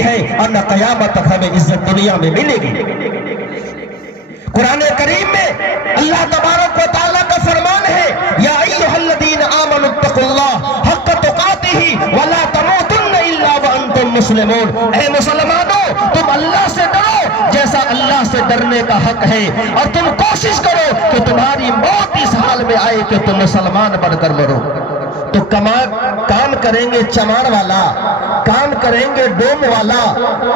یہی ہے اور نہ قیامت تک ہمیں عزت دنیا میں ملے گی۔ قرآن کریم میں اللہ تبارک و تعالیٰ کا فرمان ہے یا ایھا الذین آمنوا اتقوا اللہ حق تقاتہ ولا تموتن الا وانتم مسلمون، اے مسلمانوں تم اللہ سے ڈرو جیسا اللہ سے ڈرنے کا حق ہے، اور تم کوشش کرو کہ تمہاری موت اس حال میں آئے کہ تم مسلمان بن کر مرو۔ تو کام کریں گے چماڑ والا، کام کریں گے ڈوم والا،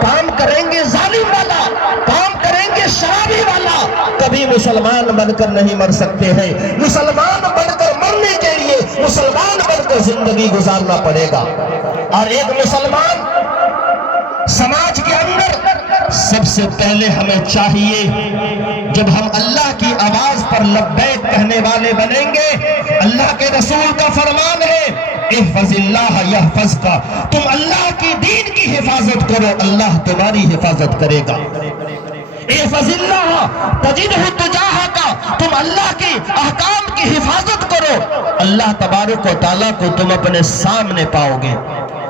کام کریں گے ظالم والا، کام کریں گے شرابی والا، کبھی مسلمان بن کر نہیں مر سکتے ہیں۔ مسلمان بن کر مرنے کے لیے مسلمان بن کر زندگی گزارنا پڑے گا۔ اور ایک مسلمان سماج کے اندر سب سے پہلے ہمیں چاہیے جب ہم اللہ کی آواز پر لبیک کہنے والے بنیں گے، اللہ کے رسول کا فرمان ہے احفظ اللہ یحفظک، تم اللہ کی دین کی حفاظت کرو اللہ تمہاری حفاظت کرے گا۔ احفظ اللہ تجدہ تجاہک، تم اللہ کے احکام کی حفاظت کرو اللہ تبارک و تعالیٰ کو تم اپنے سامنے پاؤ گے۔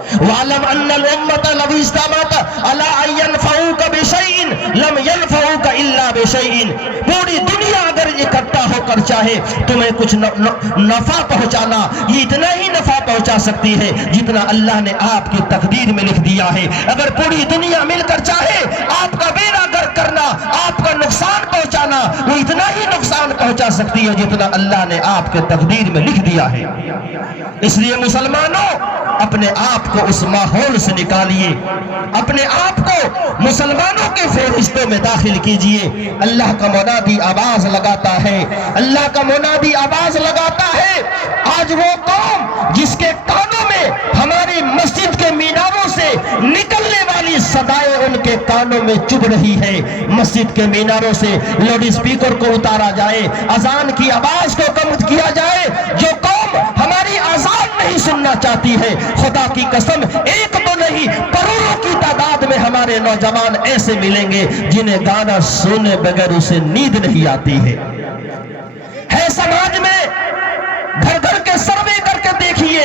وَعَلَمْ أَنَّ الْأُمَّةَ لَوْ اجْتَمَعَتْ عَلَىٰ أَن يَنفَعُوكَ بِشَيْءٍ لَمْ يَنفَعُوكَ إِلَّا بِشَيْءٍ، پوری دنیا اگر اکٹھا ہو کر چاہے تمہیں کچھ نفع پہنچانا، یہ اتنا ہی نفع پہنچا سکتی ہے جتنا اللہ نے آپ کی تقدیر میں لکھ دیا ہے۔ اگر پوری دنیا مل کر چاہے آپ کا بیڑا غرق کرنا، آپ کا نقصان پہنچانا، وہ اتنا ہی نقصان پہنچا سکتی ہے جتنا اللہ نے آپ کے تقدیر میں لکھ دیا ہے۔ اس لیے مسلمانوں اپنے آپ کو اس ماحول سے نکالیے، اپنے آپ کو مسلمانوں کے فہرستوں میں داخل کیجئے۔ اللہ کا منادی آواز لگاتا ہے، اللہ کا منادی آواز لگاتا ہے۔ آج وہ قوم جس کے کانوں میں ہماری مسجد کے میناروں سے نکلنے والی صدائیں ان کے کانوں میں چبھ رہی ہے، مسجد کے میناروں سے لاؤڈ اسپیکر کو اتارا جائے، اذان کی آواز کو کم کیا جائے، جو قوم ہماری اذان نہیں سننا چاہتی ہے، خدا کی قسم ایک تو نہیں کروڑوں کی تعداد میں ہمارے نوجوان ایسے ملیں گے جنہیں گانا سننے بغیر اسے نیند نہیں آتی ہے۔ سماج میں گھر گھر کے سروے کر کے دیکھیے،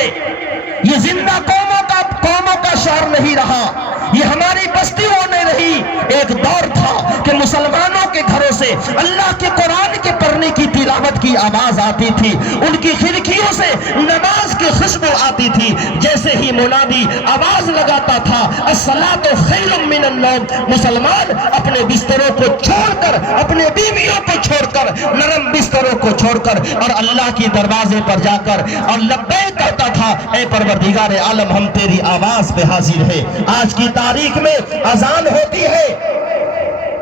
یہ زندہ قوموں کا شہر نہیں رہا، یہ ہماری بستیوں نے رہی۔ ایک دور تھا کہ مسلمانوں کے گھروں سے اللہ کے قرآن کے پڑھنے کی تلاوت کی آواز آتی تھی، ان کی کھڑکیوں سے نماز کی خوشبو آتی تھی۔ جیسے ہی منادی آواز لگاتا تھا الصلاۃ خیر من النوم، مسلمان اپنے بستروں کو چھوڑ کر، اپنے بیویوں کو چھوڑ کر، نرم بستروں کو چھوڑ کر اور اللہ کی دروازے پر جا کر اور لبیک کہتا تھا اے پروردگار عالم ہم تیری آواز پہ حاضر ہے۔ آج کی تاریخ میں اذان ہوتی ہے،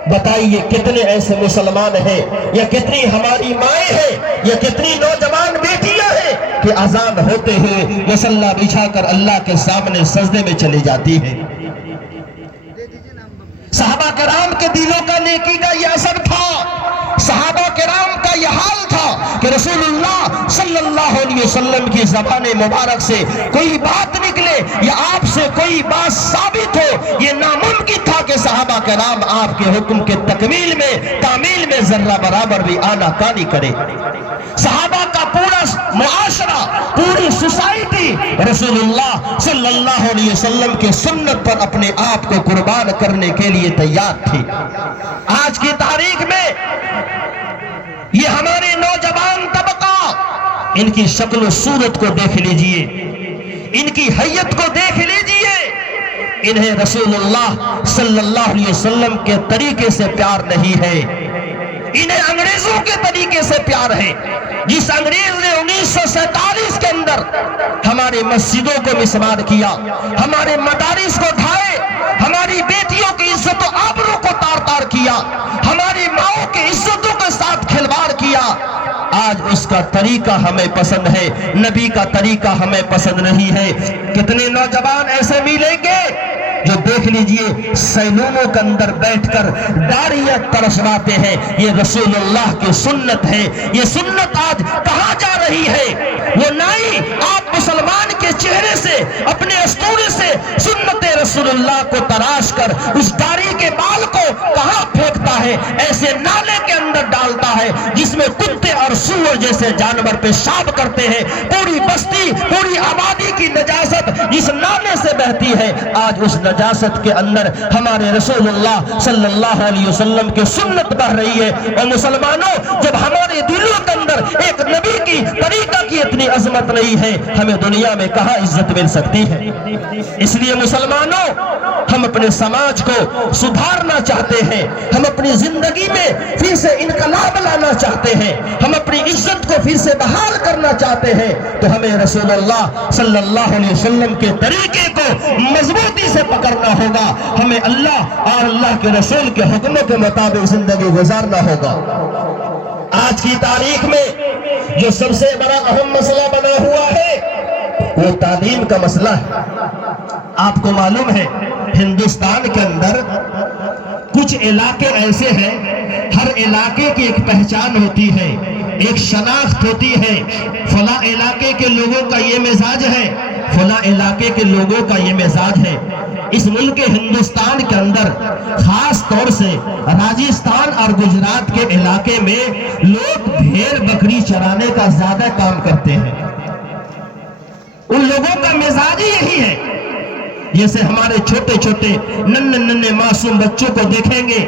بتائیے کتنے ایسے مسلمان ہیں، یا کتنی ہماری مائیں ہیں، یا کتنی نوجوان بیٹیاں ہیں کہ اذان ہوتے ہیں مصلی بچھا کر اللہ کے سامنے سجدے میں چلی جاتی ہیں۔ صحابہ کرام کے دلوں کا نیکی کا یہ اثر تھا، صحابہ کرام کا یہ حال تھا کہ رسول اللہ صلی اللہ علیہ وسلم کی زبان مبارک سے کوئی بات نکلے یا آپ سے کوئی بات ثابت ہو، یہ ناممکن تھا کہ صحابہ کرام آپ کے حکم کے تکمیل میں تعمیل میں ذرہ برابر بھی آنا کانی کرے۔ صحابہ کا پورا معاشرہ، پوری سوسائٹی رسول اللہ صلی اللہ علیہ وسلم کے سنت پر اپنے آپ کو قربان کرنے کے لیے تیار تھی۔ آج کی تاریخ میں یہ ہمارے نوجوان طبقہ، ان کی شکل و صورت کو دیکھ لیجئے، ان کی حیت کو دیکھ لیجئے، انہیں رسول اللہ صلی اللہ علیہ وسلم کے طریقے سے پیار نہیں ہے، انہیں انگریزوں کے طریقے سے پیار ہے۔ جس انگریز نے 1947 کے اندر ہماری مسجدوں کو مسمار کیا، ہمارے مدارس کو ڈھائے، ہماری بیٹیوں کی عزت و آبرو کو تار تار کیا، ہماری ماؤں کی عزتوں کے ساتھ کھلواڑ کیا، آج اس کا طریقہ ہمیں پسند ہے، نبی کا طریقہ ہمیں پسند نہیں ہے۔ کتنے نوجوان ایسے ملیں گے جو دیکھ لیجئے سیلونوں کے اندر بیٹھ کر داڑیاں ترشواتے ہیں، یہ رسول اللہ کی سنت ہے۔ یہ سنت آج کہاں جا رہی ہے؟ وہ نہیں آپ مسلمان کے کے چہرے سے، اپنے استورے سے سنت رسول اللہ کو تراش کر اس داڑھی کے بال کو کہاں پھینکتا ہے؟ ایسے نالے کے اندر ڈالتا ہے جس میں کتے اور سور جیسے جانور پیشاب کرتے ہیں۔ پوری بستی، پوری آبادی کی نجاست جس نالے سے بہتی ہے، آج اس نجاست کے اندر ہمارے رسول اللہ صلی اللہ علیہ وسلم کی سنت بہ رہی ہے۔ اور مسلمانوں، جب ہمارے دلوں کے اندر ایک نبی کی طریقہ کی اتنی عظمت نہیں ہے، ہمیں دنیا میں کہاں عزت مل سکتی ہے؟ اس لیے مسلمانوں، ہم اپنے سماج کو سدھارنا چاہتے ہیں، ہم اپنی زندگی میں پھر سے انقلاب لانا چاہتے ہیں، ہم اپنی عزت کو پھر سے بحال کرنا چاہتے ہیں، تو ہمیں رسول اللہ صلی اللہ علیہ وسلم کے طریقے کو مضبوطی سے پکڑنا ہوگا، ہمیں اللہ اور اللہ کے رسول کے حکموں کے مطابق زندگی گزارنا ہوگا۔ آج کی تاریخ میں جو سب سے بڑا اہم مسئلہ بنا ہوا ہے وہ تعلیم کا مسئلہ ہے۔ آپ کو معلوم ہے ہندوستان کے اندر کچھ علاقے ایسے ہیں، ہر علاقے کی ایک پہچان ہوتی ہے، ایک شناخت ہوتی ہے، فلاں علاقے کے لوگوں کا یہ مزاج ہے، فلاں علاقے کے لوگوں کا یہ مزاج ہے۔ اس ملک ہندوستان کے اندر خاص طور سے راجستھان اور گجرات کے علاقے میں لوگ بھیڑ بکری چرانے کا زیادہ کام کرتے ہیں۔ ان لوگوں کا مزاج یہی ہے۔ جیسے ہمارے چھوٹے چھوٹے ننھے معصوم بچوں کو دیکھیں گے،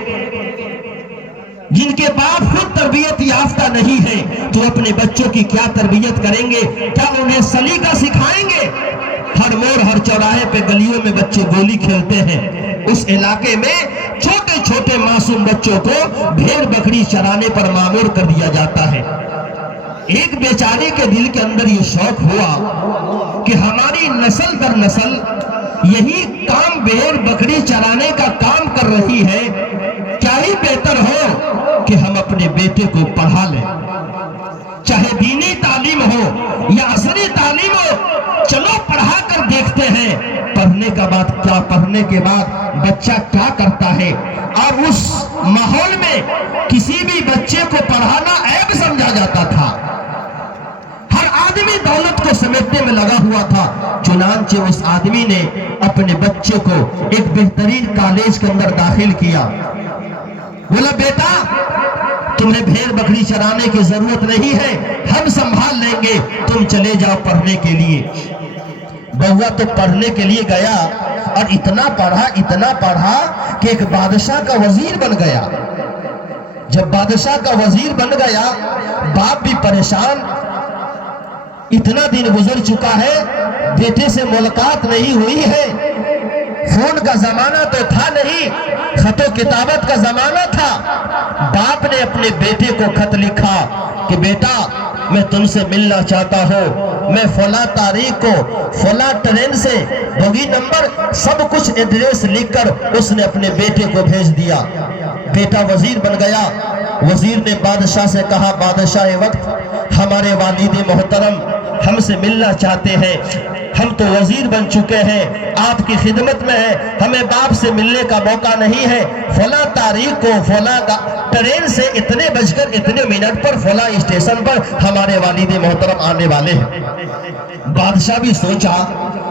جن کے باپ خود تربیت یافتہ نہیں ہے تو اپنے بچوں کی کیا تربیت کریں گے؟ کیا انہیں سلیقہ سکھائیں گے؟ ہر موڑ ہر چوراہے پہ گلیوں میں بچے گولی کھیلتے ہیں۔ اس علاقے میں چھوٹے چھوٹے معصوم بچوں کو بھیڑ بکری چرانے پر مامور کر دیا جاتا ہے۔ ایک بیچارے کے دل کے اندر یہ شوق ہوا کہ ہماری نسل در نسل یہی کام بھیڑ بکری چرانے کا کام کر رہی ہے، کیا ہی بہتر ہو کہ ہم اپنے بیٹے کو پڑھا لیں، چاہے دینی تعلیم ہو یا عصری تعلیم ہو، چلو پڑھا کر دیکھتے ہیں پڑھنے کے بعد بچہ کیا کرتا ہے۔ اور اس ماحول میں کسی بھی بچے کو پڑھانا عیب سمجھا جاتا تھا، ہر آدمی دولت کو سمیٹنے میں لگا ہوا تھا۔ چنانچہ اس آدمی نے اپنے بچے کو ایک بہترین کالج کے اندر داخل کیا۔ بولا بیٹا تمہیں بھیڑ بکری چرانے کی ضرورت نہیں ہے، ہم سنبھال لیں گے، تم چلے جاؤ پڑھنے کے لیے۔ بہوا تو پڑھنے کے لیے گیا اور اتنا پڑھا کہ ایک بادشاہ کا وزیر بن گیا۔ جب بادشاہ کا وزیر بن گیا، باپ بھی پریشان، اتنا دن گزر چکا ہے، بیٹے سے ملاقات نہیں ہوئی ہے، فون کا زمانہ تو تھا نہیں، خط و کتابت کا زمانہ تھا۔ باپ نے اپنے بیٹے کو خط لکھا کہ بیٹا میں تم سے ملنا چاہتا ہوں، میں فلاں تاریخ کو فلاں ٹرین سے بوگی نمبر سب کچھ ایڈریس لکھ کر اس نے اپنے بیٹے کو بھیج دیا۔ بیٹا وزیر بن گیا۔ وزیر نے بادشاہ سے کہا بادشاہ وقت ہمارے والد محترم ہم سے ملنا چاہتے ہیں، ہم تو وزیر بن چکے ہیں، آپ کی خدمت میں ہیں، ہمیں باپ سے ملنے کا موقع نہیں ہے، فلاں تاریخ کو فلاں ٹرین سے اتنے بج کر اتنے منٹ پر فلاں اسٹیشن پر ہمارے والد محترم آنے والے ہیں۔ بادشاہ بھی سوچا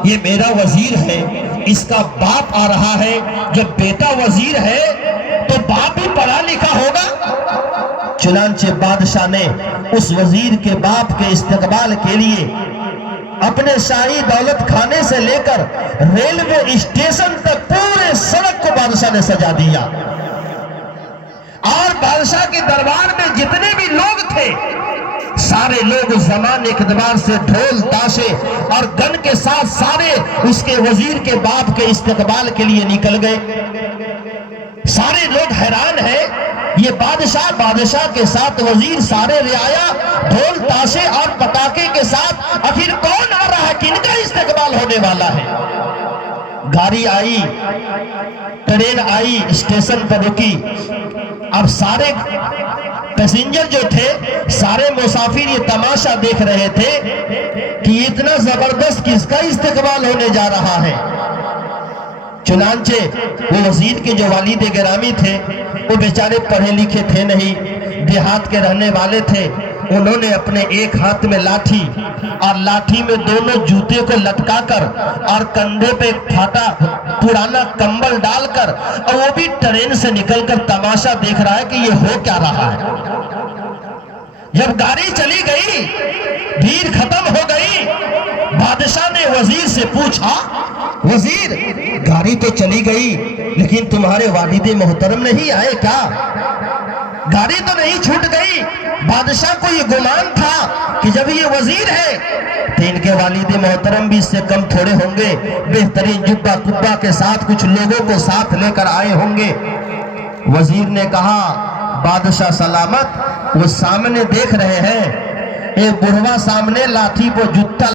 یہ میرا وزیر ہے، اس کا باپ آ رہا ہے، جب بیٹا وزیر ہے تو باپ بھی پڑھا لکھا ہوگا۔ چنانچہ بادشاہ نے اس وزیر کے باپ کے استقبال کے لیے اپنے شاہی دولت خانے سے لے کر ریلوے اسٹیشن تک پورے سڑک کو بادشاہ نے سجا دیا، اور بادشاہ کے دربار میں جتنے بھی لوگ تھے سارے لوگ زمان اقتدار سے ڈھول تاشے اور گن کے ساتھ سارے اس کے وزیر کے باپ کے استقبال کے لیے نکل گئے۔ سارے لوگ حیران ہیں، یہ بادشاہ کے ساتھ وزیر، سارے رعایا ڈھول تاشے اور پٹاخے کے ساتھ، آخر کون آ رہا ہے، کن کا استقبال ہونے والا ہے؟ گاڑی آئی، ٹرین آئی، اسٹیشن پر رکی۔ اب سارے پیسنجر جو تھے، سارے مسافر یہ تماشا دیکھ رہے تھے کہ اتنا زبردست کس کا استقبال ہونے جا رہا ہے۔ چنانچہ وہ وزیر کے جو والد گرامی تھے وہ بیچارے پڑھے لکھے تھے نہیں، دیہات کے رہنے والے تھے، انہوں نے اپنے ایک ہاتھ میں لاٹھی اور لاٹھی میں دونوں جوتے کو لٹکا کر اور کندھے پہ پھاٹا پرانا کمبل ڈال کر، اور وہ بھی ٹرین سے نکل کر تماشا دیکھ رہا ہے کہ یہ ہو کیا رہا ہے۔ جب گاڑی چلی گئی، بھیڑ ختم ہو گئی، بادشاہ نے وزیر سے پوچھا، وزیر گاڑی تو چلی گئی لیکن تمہارے والد محترم نہیں آئے کیا؟ گاڑی تو نہیں چھوٹ گئی؟ بادشاہ کو یہ گمان تھا کہ جب یہ وزیر ہے تو ان کے والد محترم بھی اس سے کم تھوڑے ہوں گے، بہترین جبہ کبہ کے ساتھ کچھ لوگوں کو ساتھ لے کر آئے ہوں گے۔ وزیر نے کہا، بادشاہ سلامت، وہ سامنے دیکھ رہے ہیں، ایک بڑھوا سامنے لاٹھی پر جوتا